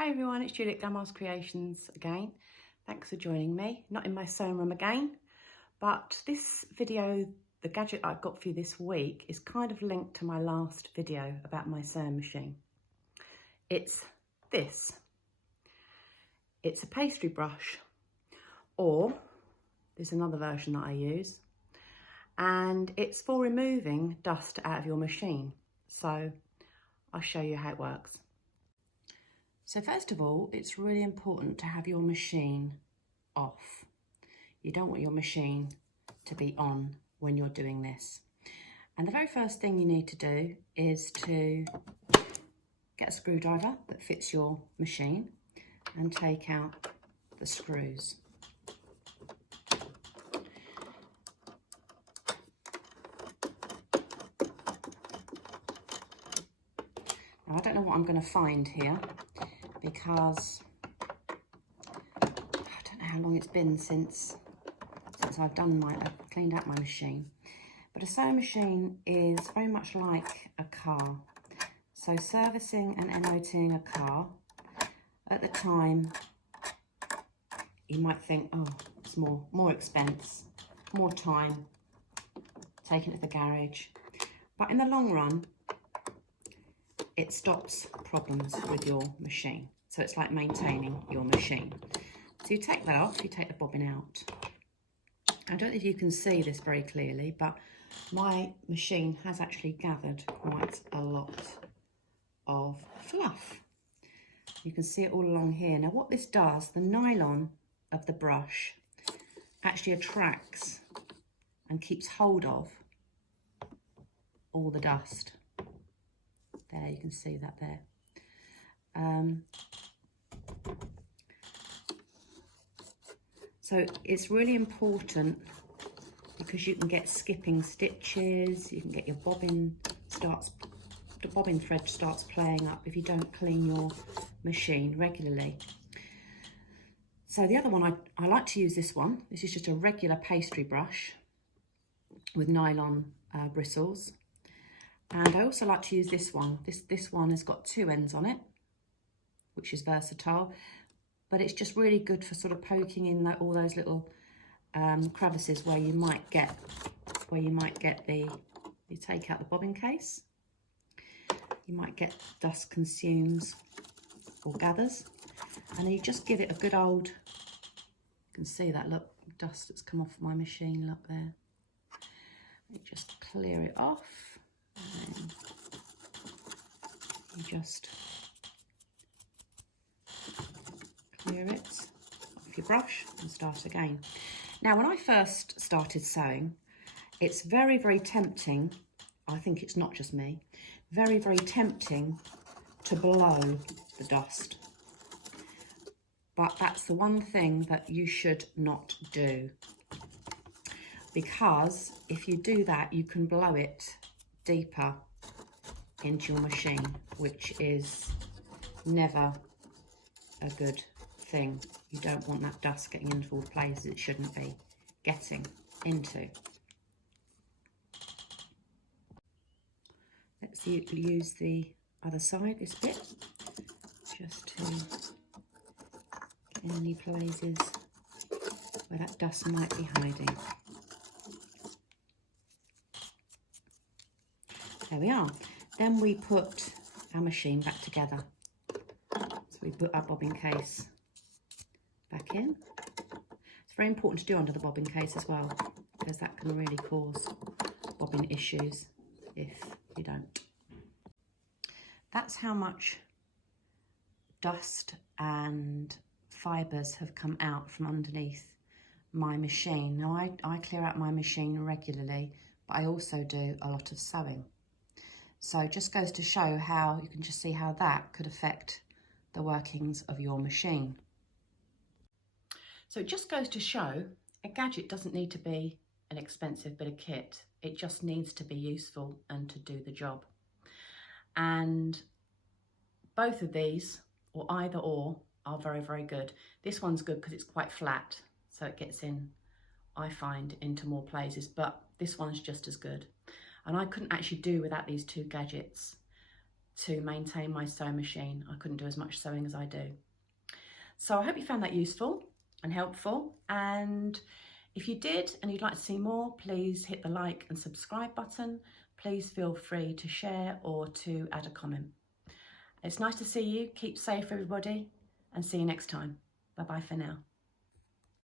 Hi everyone, it's Juliet Glamour's Creations again. Thanks for joining me. Not in my sewing room again, but this video, the gadget I've got for you this week, is kind of linked to my last video about my sewing machine. It's this. It's a pastry brush, or there's another version that I use, and it's for removing dust out of your machine. So I'll show you how it works. So first of all, it's really important to have your machine off. You don't want your machine to be on when you're doing this. And the very first thing you need to do is to get a screwdriver that fits your machine and take out the screws. Now, I don't know what I'm going to find here, because I don't know how long it's been since I've cleaned out my machine. But a sewing machine is very much like a car. So servicing and MOTing a car, at the time, you might think, oh, it's more expense, more time, taking it to the garage. But in the long run, it stops problems with your machine. So it's like maintaining your machine. So you take that off, you take the bobbin out. I don't know if you can see this very clearly, but my machine has actually gathered quite a lot of fluff. You can see it all along here. Now what this does, the nylon of the brush actually attracts and keeps hold of all the dust. There, you can see that there. So it's really important, because you can get skipping stitches, you can get your the bobbin thread starts playing up if you don't clean your machine regularly. So the other one, I like to use this one. This is just a regular pastry brush with nylon bristles. And I also like to use this one. This one has got two ends on it, which is versatile, but it's just really good for sort of poking in all those little crevices where you might get you take out the bobbin case, you might get dust consumes or gathers, and then you just give it a good old, you can see that, look, dust that's come off my machine, look there. You just clear it off. And you just clear it off your brush and start again. Now, when I first started sewing, it's very, very tempting, I think it's not just me, very, very tempting to blow the dust. But that's the one thing that you should not do, because if you do that, you can blow it deeper into your machine, which is never a good thing. You don't want that dust getting into all the places it shouldn't be getting into. Let's use the other side, this bit, just to get in any places where that dust might be hiding. There we are. Then we put our machine back together. So we put our bobbin case back in. It's very important to do under the bobbin case as well, because that can really cause bobbin issues if you don't. That's how much dust and fibres have come out from underneath my machine. Now I clear out my machine regularly, but I also do a lot of sewing. So it just goes to show how you can just see how that could affect the workings of your machine. So it just goes to show a gadget doesn't need to be an expensive bit of kit. It just needs to be useful and to do the job. And both of these, or either or, are very, very good. This one's good because it's quite flat, so it gets in, I find, into more places, but this one's just as good. And I couldn't actually do without these two gadgets to maintain my sewing machine. I couldn't do as much sewing as I do. So I hope you found that useful and helpful. And if you did and you'd like to see more, please hit the like and subscribe button. Please feel free to share or to add a comment. It's nice to see you. Keep safe, everybody, and see you next time. Bye-bye for now.